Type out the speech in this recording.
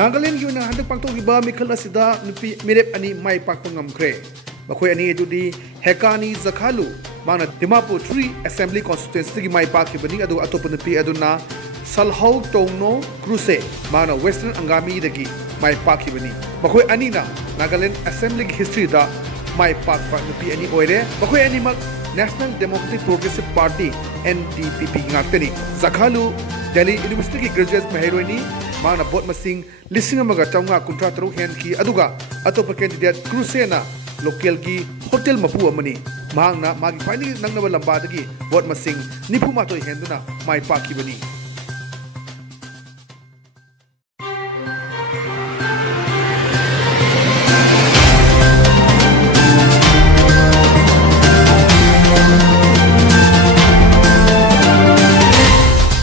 Nagaland yu na handak pangtokgiba meekhal asida nupi meerep ani mai pakpa ngamkhre makhoi ani adudi hekani zakhalu mana Dimapur 3 Assembly Constituency gi mai pakhibani adu atopa nupi aduna salhau tongno cruise mana Western Angami dagi mai pakhibani makhoi ani na Nagaland Assembly gi history da mai pakpa nupi ani oire makhoi ani mak National Democratic Progressive Party NDPP ngaktani zakhalu Delhi University ki graduate maheroni mana bot masing lising amaga chaunga kuntra taruk hen ki aduga atopa candidate cruisena local ki hotel mapu amani mahangna magi finally nangnaba lamba dagi bot masing nipu matoi henduna mai pakibani